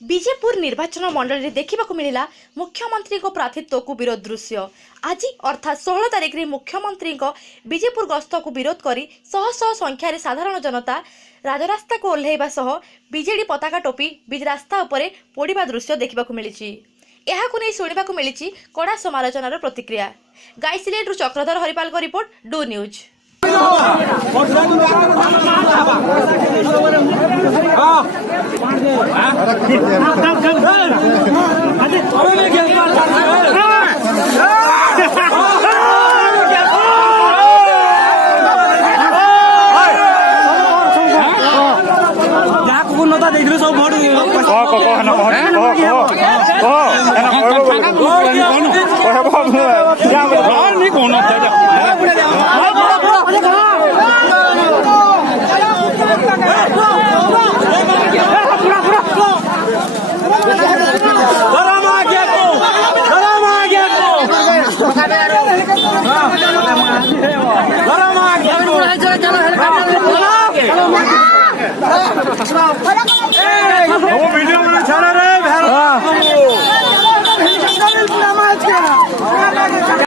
विजेपुर निर्वाचन मंडल में देखा मिला मुख्यमंत्री प्रार्थित्व को विरोध दृश्य। आज अर्थात 16 तारिख में मुख्यमंत्री विजेपुर गस्त को विरोध कर शह शह संख्यार साधारण जनता राजरास्ता को ओह्लैवा सह बीजेडी पताका टोपी बीज रास्ता उपरे पोड़ा दृश्य देखा मिली। यह शुणा मिली कड़ा समालोचनार प्रतिक्रिया। गाइसिलेट चक्रधर हरिपाल को रिपोर्ट डू न्यूज।